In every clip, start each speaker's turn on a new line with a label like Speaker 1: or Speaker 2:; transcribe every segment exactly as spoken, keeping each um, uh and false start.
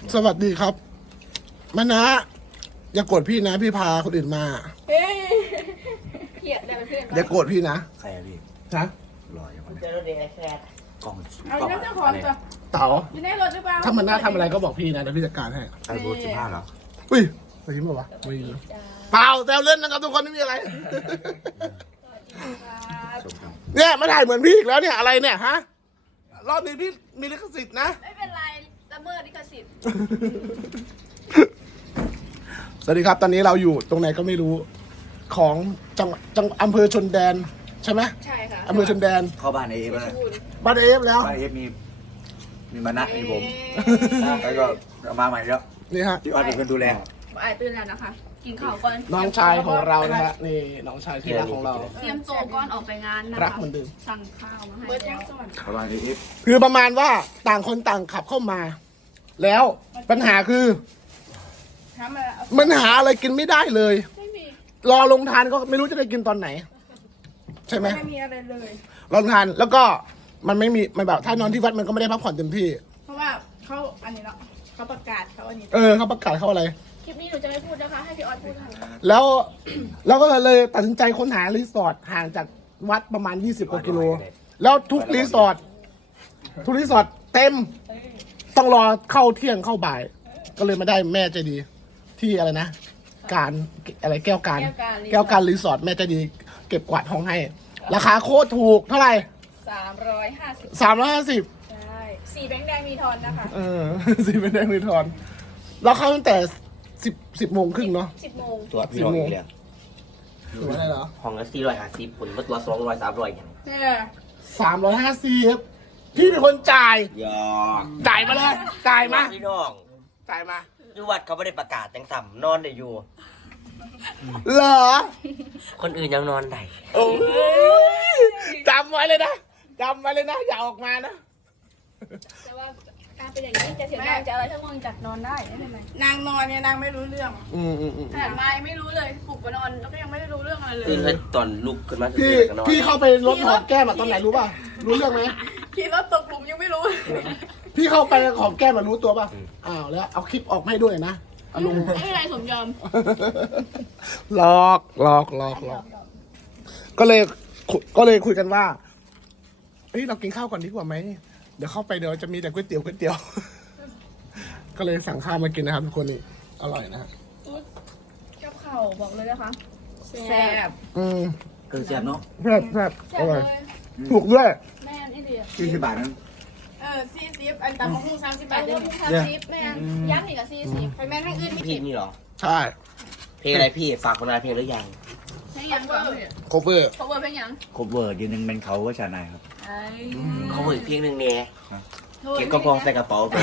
Speaker 1: สวัสดีครับมณะอย่าโกรธพี่นะพี่พาคนอื่นมา
Speaker 2: เฮ้ยเขียดได้เป็นเพื่อน
Speaker 1: อย่าโกรธพี่นะ
Speaker 3: ใครอะพี่
Speaker 1: นะ
Speaker 3: รออย่างวัน
Speaker 2: จะรถเด็กแคร์
Speaker 3: กล้อง
Speaker 2: เอา
Speaker 3: กล้อง
Speaker 2: เรื่องเจ้าของจ้ะ
Speaker 1: เต๋า
Speaker 2: อยู่ในรถหรือเปล่า
Speaker 1: ถ้ามันน่าทำอะไรก็บอกพี่นะเดี๋ยวพี่จัดการให้
Speaker 3: ไอโฟนสิบห้าเหรอ
Speaker 1: อุ้ยไปยิ้มเปล่าวะไม่ยิ้มเปล่าแซวเล่นนะครับทุกคนไม่มีอะไร
Speaker 3: ชมครับ
Speaker 1: เนี่ยมาถ่ายเหมือนพี่อีกแล้วเนี่ยอะไรเนี่ยฮะรอบนี้พี่มีลิขสิทธิ์นะ
Speaker 2: ไม่เป็นไรละเมิดลิขสิทธิ์
Speaker 1: สวัสดีครับตอนนี้เราอยู่ตรงไหนก็ไม่รู้ของจังหวัดจังอำเภอชนแดนใช่ไหม
Speaker 2: ใช่ค่ะ
Speaker 1: อำเภอชนแดน
Speaker 3: เข้าบ้านไอเอฟแล้ว
Speaker 1: บ้านเอฟแล้ว
Speaker 3: บ้านเอฟมีมีมานะมีผมแล้วก็มาใหม่แล้ว
Speaker 1: นี่ฮะ
Speaker 3: ที่ออดเป็นคนดูแล
Speaker 2: อ่าตื่นแล้วนะคะ กินข้าวก่อน
Speaker 1: น้องชายของเรานะฮะนี่น้องชายที่รักของเรา
Speaker 2: เตรียมโจก่อนออกไปงานนะคะ
Speaker 1: รักเหมือนเดิม
Speaker 2: สั่งข้าวมาให้เบิร์ดยังสอน
Speaker 3: เข้าบ้านไอเอฟ
Speaker 1: คือประมาณว่าต่างคนต่างขับเข้ามา แล้วปัญหาคือ
Speaker 2: ทำอะไร
Speaker 1: มันหาอะไรกินไม่ได้เลย
Speaker 2: ไม่มี
Speaker 1: รอลงทานก็ไม่รู้จะได้กินตอนไหน ใช่ไหม
Speaker 2: ไม่มีอะไรเลย
Speaker 1: รอลงทานแล้วก็มันไม่มีมันแบบถ้านอนที่วัดมันก็ไม่ได้พักผ่อนเต็มที่
Speaker 2: เพราะว่าเขาอันนี้เนาะเขาประกาศเขาอันนี้
Speaker 1: เออเขาประกาศเขาอะไร
Speaker 2: คลิปนี้หนูจะไม่พูดนะคะให้พี่ออสพูดค่ะ
Speaker 1: แล้วแล้วก็เลยตัดสินใจค้นหารีสอร์ทห่างจากวัดประมาณยี่สิบกว่ากิโลแล้วทุกรีสอร์ททุกรีสอร์ทเต็มต้องรอเข้าเที่ยงเข้าบ่าย ก็เลยมาได้แม่ใจดี ที่อะไรนะ การอะไรแก้วการแก้วการรีสอร์ทแม่ใจดี เก็บกวาดห้องให้ ราคาโคตรถูกเท่าไหร่
Speaker 2: สามร้อยห้าสิบ
Speaker 1: สามร้อยห้าสิบ
Speaker 2: ใช่สีแบงค์แดงมีทอนนะคะ
Speaker 1: เออ สีเป็นแดงมือทอนเราเข้าตั้งแต่สิบสิบโมงครึ่งเนาะ
Speaker 2: สิบโมง
Speaker 4: ตัวพี่น้องอีกแล้ว
Speaker 1: ถือว่าอะไรเหรอ
Speaker 4: ห้องละสี่ร้อยห้าสิบผลว่าตัวสองร้อยสามร้อยอย่าง
Speaker 2: เนี่ย
Speaker 1: สามร้อยห้าสิบพี่เป็นคนจ่าย
Speaker 4: ยอ
Speaker 1: จ่ายมาเลยจ่ายมา
Speaker 4: พี่น้อง
Speaker 1: จ่ายมา
Speaker 4: อยู่วัดเขาไม่ได้ประกาศจังต่ำนอนได้อยู่
Speaker 1: เหรอ
Speaker 4: คนอื่นยังนอนได้
Speaker 1: โอ้ยจำไว้เลยนะจำไว้เลยนะ อย่าออกมานะ
Speaker 2: แต่ว่าการเป็นอย่างนี้จะเสียงดังจะอะไรถ้ามึงจัดนอนได้ไม่เป็นไรนางนอนเนี่ยนางไม่รู้เรื่อง
Speaker 1: อืมอืมอืม
Speaker 2: ขนาดไม้ไม่รู้เลยปลุกมานอนแล้วก็ยังไม่ได้รู้เรื่องอะไรเลย
Speaker 4: ตื่นเลยตอนลุกขึ้นมา
Speaker 1: พี่
Speaker 4: ตื่นกันนอน
Speaker 1: พี่เข้าไปรถหอมแก้มอะตอนไหนรู้ป่ะ รู้เรื่องไหม
Speaker 2: คิดว่าตกหลุมยังไม่รู้
Speaker 1: พี่เข้าไปหอมแก้มมารู้ตัวป่ะ อ้าวแล้วเอาคลิปออกมาให้ด้วยนะอารมณ์
Speaker 2: ไม่เป็นไรสมยอม
Speaker 1: หลอกหลอกหลอกหลอกก็เลยคุก็เลยคุยกันว่าเฮ้ยเรากินข้าวก่อนดีกว่าไหมเดี๋ยวเข้าไปเดี๋ยวจะมีแต่ก๋วยเตี๋ยวก๋วยเตี๋ยว ก็เลยสั่งข้าวมากินนะครับทุกคนนี่อร่อยนะฮะ
Speaker 2: กับเข่าบอกเลยนะคะแซ่บ
Speaker 1: อืม
Speaker 3: เครื่องเสียบเนาะ
Speaker 1: แซ่บแซ่บ
Speaker 2: แซ่
Speaker 1: อบ
Speaker 2: เล
Speaker 1: ร่อย
Speaker 2: ย
Speaker 1: ถูกด้วย
Speaker 2: แม่นี่เดียว
Speaker 3: สี่สิบบาทนั้น
Speaker 2: เออสี่สิบอันตำมะฮุ่งสามสิบบาทเดียวสามสิบแม่ย้ำอีกกับสี่สิบไปแม่ทั้งอื่นไม่
Speaker 4: พี่
Speaker 2: ผิด
Speaker 4: นี่เหรอ
Speaker 1: ใช่
Speaker 4: เพลงอะไรพี่ฝากคนงานเพลงหรือยัง
Speaker 2: เพลงยังก่อน
Speaker 1: โคเวอร์
Speaker 2: เขาเปิดเพลงยัง
Speaker 3: ครบเวอร์ยืนหนึ่งเป็นเขาว่าชาไนครับ
Speaker 2: ไอ้
Speaker 4: เขาบอกอีกเพลงหนึ่งเนี่ยเก็บกระปองใส่กระเป๋าไป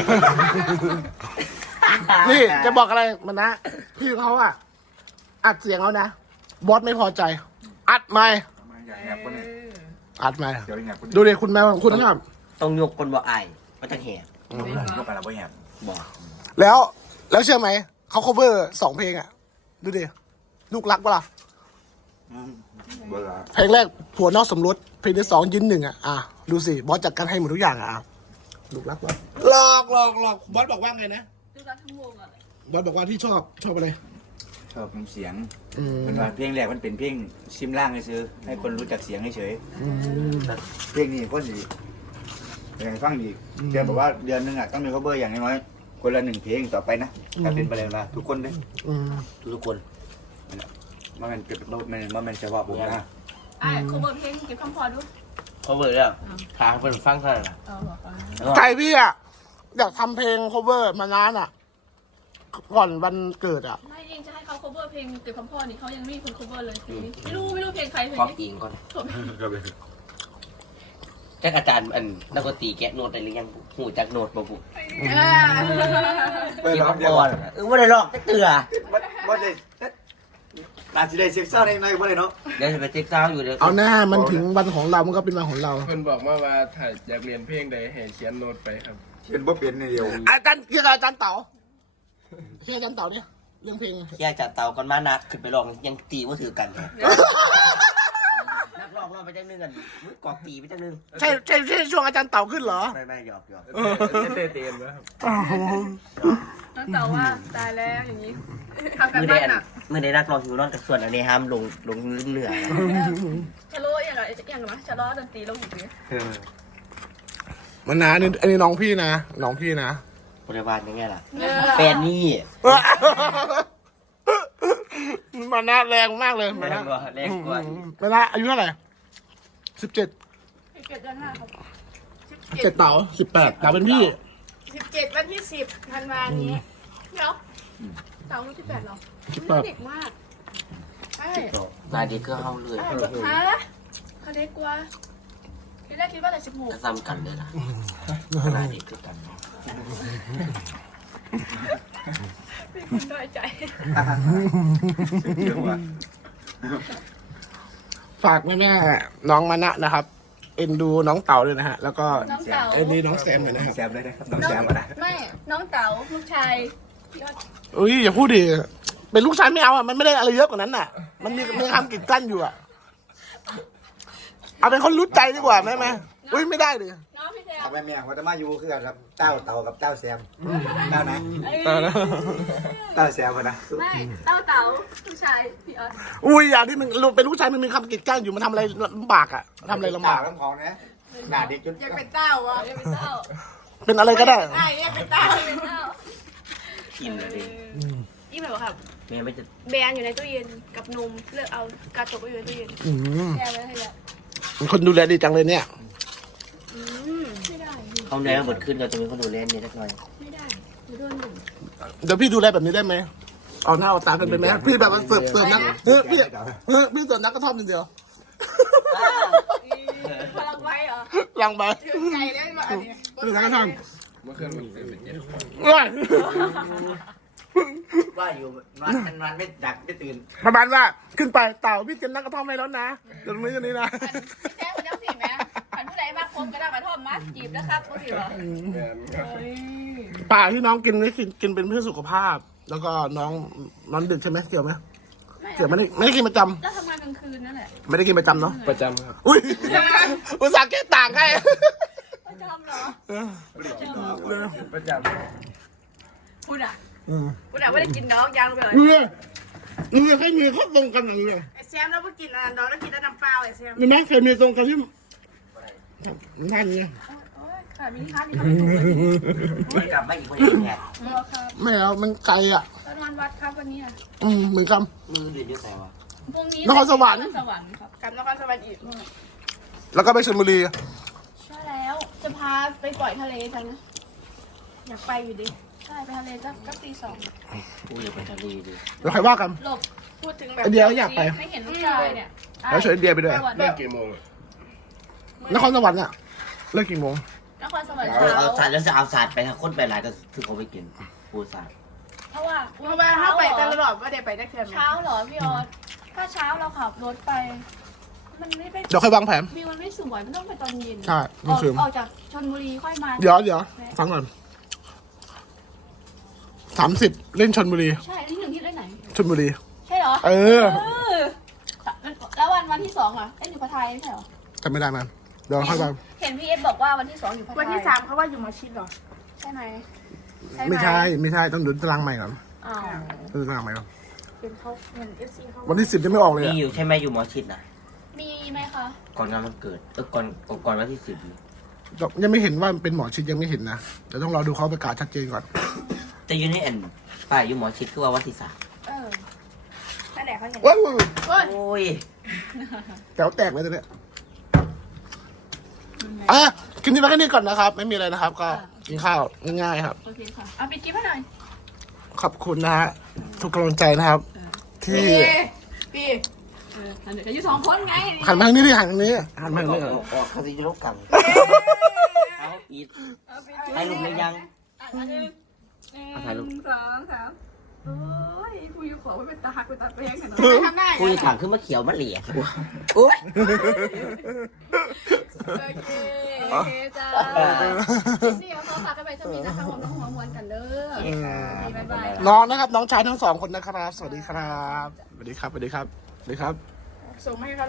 Speaker 1: นี่จะบอกอะไรมันนะ พี่เขาอะอัดเสียงแล้วนะ บอสไม่พอใจ อัดไม่
Speaker 3: อย่าแหบคนนี้
Speaker 1: อัดไม่
Speaker 3: เดี๋ยวแหบคนนี้
Speaker 1: ดูดิคุณแม่คุณนะครับ
Speaker 4: ต้องยกคนบ่อายมาตั้งแห่
Speaker 3: ก็ไปแล้วไม่แหบ
Speaker 4: บอก
Speaker 1: แล้วแล้วเชื่อไหมเขา cover สองเพลงอะดูดิลูกรักปะล่ะ
Speaker 3: เวลา
Speaker 1: เพลงแรกผัวนอกสมรสเพลงที่สองยืนหนึ่งอะอ่ะดูสิบอสจัดการให้หมดทุกอย่างอะอ่ะลูกรักปะหลอกหลอกหลอกบอสบอกว่าไงนะ
Speaker 2: ดูรักทั้งวงอ่ะ
Speaker 1: บอสบอกว่าที่ชอบชอบอะไร
Speaker 3: ชอบน้ำเสียง
Speaker 1: อืม
Speaker 3: เป็นว่าเพลงแรกมันเป็นเพลงซิมล่างให้ซื้อให้คนรู้จักเสียงเฉย
Speaker 1: อืม
Speaker 3: เพลงนี้ก็สิยังไงฟังดีเดือนบอกว่าเดือนหนึงอ่ะต้องมี cover อย่างน้อยๆคนละหนึ่งเพลงต่อไปนะถ้าเป็นไปเลยนะทุกคนเลย
Speaker 1: อืม
Speaker 4: ทุกคน
Speaker 3: มันเป็นเก็บมันมันมันเป็นเฉพาะผมนะ
Speaker 2: ไอ้เขาเปิดเพลงเก็บคำพอดู
Speaker 4: เขาเบิร์ดแล้วทางเป็นฟังเท่าไหร่ล่ะ
Speaker 2: เออบอกว่า
Speaker 1: ใจพี่อะอยากทำเพลง cover มานานอะก่อนวันเกิดอะ
Speaker 2: ไม่เองจะให้เขา cover เพลงเก็บคำพอนี่เขายังไม่มีคน cover เลยไม่รู้ไม่รู้เพลงใครเพลง
Speaker 4: ความ
Speaker 2: นี้
Speaker 4: จริงก่อน
Speaker 3: ก็เป็น
Speaker 4: แจ็คอาจารย์อันนักดนตรีแกะโน้ตได้หรือยังหูจักโน้ตบ่บุ
Speaker 2: อ่า
Speaker 3: ไม่
Speaker 4: เกี่ยว
Speaker 3: ร้อ
Speaker 4: กั
Speaker 3: ง
Speaker 4: บ
Speaker 3: เดียว
Speaker 4: บอลเออไม่ได้ลอกแต่เกลือ
Speaker 3: ไม่ได้นาทีได้เซ็กซ์ในในไม่ได้เนาะ
Speaker 4: เดี๋ยวจะไปเช็คซาวด์อยู่เดี๋ยว
Speaker 1: เอาหน้ามันถึงวันของเรามันก็เป็นวันของเรา
Speaker 5: เพิ่นบอกมาว่าถ้าอยากเรียนเพลงใดให้เขียนโน้ตไปครับ
Speaker 3: เขียนบ่เป็นในเดียว
Speaker 1: อาจารย์เกี่ยวกับอาจารย์เต๋าเกี่ยวกับอาจารย์เต๋าเนี่ยเรื่องเพลง
Speaker 4: แค่จัดเตากันมานักขึ้นไปลองยังตีว่าถือกันเนี่ยนักลองลองไปจังนึงกันมือกอกตีไปจังนึง
Speaker 1: ใช่ใช่ใช่ช่วงอาจารย์เต๋าขึ้นเหรอ
Speaker 4: ไม่ไม่หยอกหยอก
Speaker 5: เต้นเต้นนะครับ
Speaker 1: อ้าว
Speaker 2: น้องเต๋าว่าตายแล้วอย่างนี้ทำกัน
Speaker 4: มือ
Speaker 2: บ้า
Speaker 4: ได้
Speaker 2: นหนัก
Speaker 4: มือได้นักร้องหิวนอนกับส่วนอันนี้ห้ามลงลงเหนือ
Speaker 2: ชะโลอย่างไรอย่างไรชะโลดนตรีลงอีกนี้
Speaker 1: มันนะนี่อันนี้น้องพี่นะน้องพี่นะ
Speaker 4: บริวารยังไงล่ะแฟนนี่
Speaker 1: มันนะแรงมากเลย
Speaker 4: แร
Speaker 1: มัน
Speaker 4: ง
Speaker 1: นะ
Speaker 4: กว่าแรงกว่า
Speaker 1: มันนะอายุเท่าไหร่สิบเจ็ด
Speaker 2: สิบเจ็ดเดือนห้าครับ
Speaker 1: เจ็ดเต๋าสิบแปดเต๋าเป็นพี่
Speaker 2: สิบเจ็ดวันที่สิบธันวานี้เดี๋ยวเต๋าอายุสิบแปดเหรอ
Speaker 1: สิบแปด
Speaker 2: เด็กมากใช่
Speaker 4: นายดีก็เข้าเลย
Speaker 2: ฮะเขาเล็กกว่าทีแรกคิดว่าแต่สิบหก
Speaker 4: จะซ้ำกันเลยล่ะนายดีคือกัน
Speaker 2: ไม่คุณน้อยใจ
Speaker 1: ฝากแม่แม่ๆน้องมานะนะครับ เอ็นดูน้องเต๋าด้วยนะฮะ แล้วก็
Speaker 2: น้องเต๋า
Speaker 1: เอ็นดูน้องแซมหน่อยนะครับ
Speaker 3: แซมเลยนะครับน้องแซมอะนะ
Speaker 2: ไม่น้องเต๋าลูกชายพี่ออด
Speaker 1: อุ้ยอย่าพูดดิเป็นลูกชายไม่เอาอ่ะมันไม่ได้อะไรเยอะกว่านั้นน่ะ มันมีมีคำกีดกั้นอยู่อ่ะเอาเป็นคนรู้ใจดีกว่าแม่แม่อุ้ยไม่ได้ดิ
Speaker 2: น้องพี่แซม
Speaker 3: เอาแม่แม่วัตมาอยู่คือกันครับเต้าเต่ากับเต้าแซมเต้านะ
Speaker 1: เออนะ
Speaker 3: เต้าแซมอะนะ
Speaker 2: ไม่เต้าเต๋าลูกชายพี่ออด
Speaker 1: อุ้ยอย่างที่มันเป็นลูกชายมันมีคำกีดกั้นอยู่มันทำอะไรลำบากอ่ะทำอะไรลำบาก
Speaker 3: ลำของนะหน้าเด็กจน
Speaker 2: อยากเป็นเต้าอ่ะอยากเป็นเต้า
Speaker 1: เป็นอะไรก็ได้
Speaker 2: ไอ้เนี่ยเป็นเต้าเป็นเต้า
Speaker 4: กินเลยดิ
Speaker 2: ยี่แบบครับ
Speaker 4: แม่ไม่จะ
Speaker 2: แบรนด์อยู่ในตู้เย็นกับนมเลือกเอากาโตะก็อยู่ในตู้เย็น
Speaker 1: อืม
Speaker 2: แช่ไว้ให้แล้ว
Speaker 1: คนดูแลดีจังเลยเนี่ย
Speaker 2: อืมไม่ได้
Speaker 4: เขาเนื้อบดขึ้นเราจะมีคนดูแลนี่สักหน่อย
Speaker 2: ไม่ได้หนูโดนหนึ่ง
Speaker 1: เดี๋ยวพี่ดูแลแบบนี้ได้ไหมเอาหน้าเอาตากันไปไหมพี่แบบว่าเสิร์ฟเสิร์ฟนักเฮ้ยพี่เฮ้ยพี่เสิร์ฟนักกระท่อมนิดเดียว
Speaker 2: พลังไว้เหรอ
Speaker 1: ลังไป
Speaker 2: ถึงใจได้มาอันนี้
Speaker 1: เสิร์ฟนักกระท่อม
Speaker 5: เมื่อคืนมันตื่นเป็นเจ็ดคน
Speaker 1: ว้าย
Speaker 3: ว่าอยู่นอนนอนไม่ดักไม่ตื่น
Speaker 1: ประมาณว่าขึ้นไปเต่าพี่เตรียมนักกระท่อมให้แล้วนะเดี๋ยวตรงนี้ตรงนี้นะ
Speaker 2: แจ้งคนยังสี่แม่ผ่านผู้ใดมาคบก็ได้มาทอมมาจีบนะครับผู้สิวะ
Speaker 5: แมนครับ
Speaker 1: ป่าที่น้องกินนี่กินกินเป็นเพื่อสุขภาพ แล้วก็น้องนอนดึกใช่ไหมเกี่ยวไหมเกี่ยวไม่ได้ไม่ได้กินประจ
Speaker 2: แล้วทำงานกลางคืนนั่นแหละ
Speaker 1: ำไม่ได้กินประจำเนาะ
Speaker 5: ประจำครับ
Speaker 1: อุ้ยอุตส่าห์แก้ต่างให้
Speaker 2: ประจำเหรอ
Speaker 5: ประจำ
Speaker 2: พูดอ่ะ
Speaker 1: อืม
Speaker 2: พูดอ่ะไม่ได้กินน้องยางลงไปเลย
Speaker 1: เมื่อเมื่อเคยมีข้อตรงกันอย่างนี้เลย
Speaker 2: ไอ้แซมเราเพิ่งกินอันน้องแล้วกินแต่น้ำเปล่าไอ้แซม
Speaker 1: มีไหมเคยมีตรงกันที่ท่านเนี่ย
Speaker 2: โอ้ยค่ะมีท่านี่เขาไม่ถูกเลย
Speaker 4: ไม่กลับมาอีกคนเองแก
Speaker 2: รอครับ
Speaker 1: ไม่เอามันไกลอ่ะ
Speaker 2: ตอนวันวัดครับวันนี้อ่ะ
Speaker 1: อืมเหมือนกัน
Speaker 4: มือเดือดเยอะใส่วะ
Speaker 2: พรุ่งนี้
Speaker 1: นครสวรรค์
Speaker 2: นครสวรรค์ครับกลับนครสวรรค์อีก
Speaker 1: แล้วก็ไปชลบุรี
Speaker 2: ใช่แล้วจะพาไปปล่อยทะเลกันนะอยากไปอยู่ดิใช่ไปทะเลสักก็ตีสอง
Speaker 4: กูอยากไปทะเลดิ
Speaker 1: เราใครว่ากัน
Speaker 2: หลบพูดถึงแบบ
Speaker 1: ไอเดียอยากไป
Speaker 2: ให้เห็นลูกชายเนี่ย
Speaker 1: แล้วชวนไอเดียไปด้วย
Speaker 5: เลิกกี่โมงอะ
Speaker 1: นครสวรรค์อ่ะเลิกกี่โมง
Speaker 2: นครสวรรค์
Speaker 4: เอา
Speaker 2: เช้า
Speaker 4: เอาสาดแล้วจะเอาสาดไปคนไปหลายก็คือเขาไปกินปูสาด
Speaker 2: เพราะว่า
Speaker 6: เพราะว่าถ้าไปตลอดว่าเดี๋ยวไปได้แค่ไหน
Speaker 2: เช้าเหรอพี่ออสถ้าเช้าเราขับรถไป มันไม่ไป
Speaker 1: เดี๋ยวค่อยวางแผน
Speaker 2: วิวมันไม่สวยมันต้องไปตอนเย็น
Speaker 1: ใช่
Speaker 2: อ
Speaker 1: มัน
Speaker 2: อก
Speaker 1: คือ
Speaker 2: ออกจากชลบุรีค่อยมา
Speaker 1: เดี๋ยวเดี๋ยวฟังก่อนสามสิบเล่นชนบุรี
Speaker 2: ใช่ที่หนึ่งที่ได้ไหน
Speaker 1: ชนบุรี
Speaker 2: ใช่เหรอ
Speaker 1: เออ
Speaker 2: เออแล้ววันวันที่สองอ่ะเอ้ยอยู่พัทยไม่ใช่เหรอ
Speaker 1: จำไม่ได้มันเดี๋ยวค่อยวาง
Speaker 2: เห็นพี่เอสบอกว่าวันที่สองอยู่พัทย
Speaker 6: วันที่สามเขาว่าอยู่หมาชิดเหรอ
Speaker 2: ใช่ไหม
Speaker 1: ไม่ใช่ไม่ใช่ต้องดูตารางใหม่ก่อน
Speaker 2: อ้าว
Speaker 1: ดูตารางใหม่ก่อน
Speaker 6: เป็นเขาเหมือนเอฟซีเขา
Speaker 1: วันที่สิบยังไม่ออกเลย
Speaker 4: มี
Speaker 1: อ่ะ
Speaker 4: อยู่ใช่ไหมอยู่หมอชิดนะ
Speaker 2: มีไหมคะ
Speaker 4: ก่อนงานวันเกิดเออก่อนก่อนวันที่สิบ
Speaker 1: ยังไม่เห็นว่ามันเป็นหมอชิดยังไม่เห็นนะเดี๋ยวต้องรอดูเขาประกาศชัดเจนก่อน
Speaker 4: แต่อยู่ในแอนป้ายอยู่หมอชิดคือว่าวันที่สาม
Speaker 2: เออนั่นแหละเขาเห็น
Speaker 1: ว้าว
Speaker 4: โอ้ย
Speaker 1: แต๋วแตกเลยตอนเนี้ยอ่ะกินที่มาแค่นี้ก่อนนะครับ ไม่มีอะไรนะครับ ก็กินข้าวง่ายๆครับ
Speaker 2: โอเคค่ะเอาปิดคลิปให้หน่อย
Speaker 1: ขอบคุณนะฮะทุกกำลังใจนะครับ ที่
Speaker 6: ปี
Speaker 2: เออเดี๋ยวอยู่สองคนไง
Speaker 1: หันมาทางนี้ดิหันทางนี้หันมาทางนี้
Speaker 4: ออกออกคาสิโนกันเอาอีกถ่ายรูปเลยยัง
Speaker 2: อ่ะอันหนึ่งหนึ่ง
Speaker 4: เอาถ่ายรูป
Speaker 2: สองสามโอ้ยผู้อยู่ขอว่าเป็นตาหักเป็นตาแพงขนาด
Speaker 6: ทำได้
Speaker 4: คุยถามขึ้นมาเขียวมาเหลี่ยสัวโอ้ย
Speaker 2: โอเคโอเคจ้าเดี๋ยวเขาพากันไปสมีนะคะผมน้องหัวมวนกันเด้อบ๊ายบาย
Speaker 1: น้องนะครับ น้องชายทั้งสองคนนะครับ สวัสดีครับ สวัสดีครับ สวัสดีครับ สวัสดีครับ
Speaker 6: ส่งมาให้เขา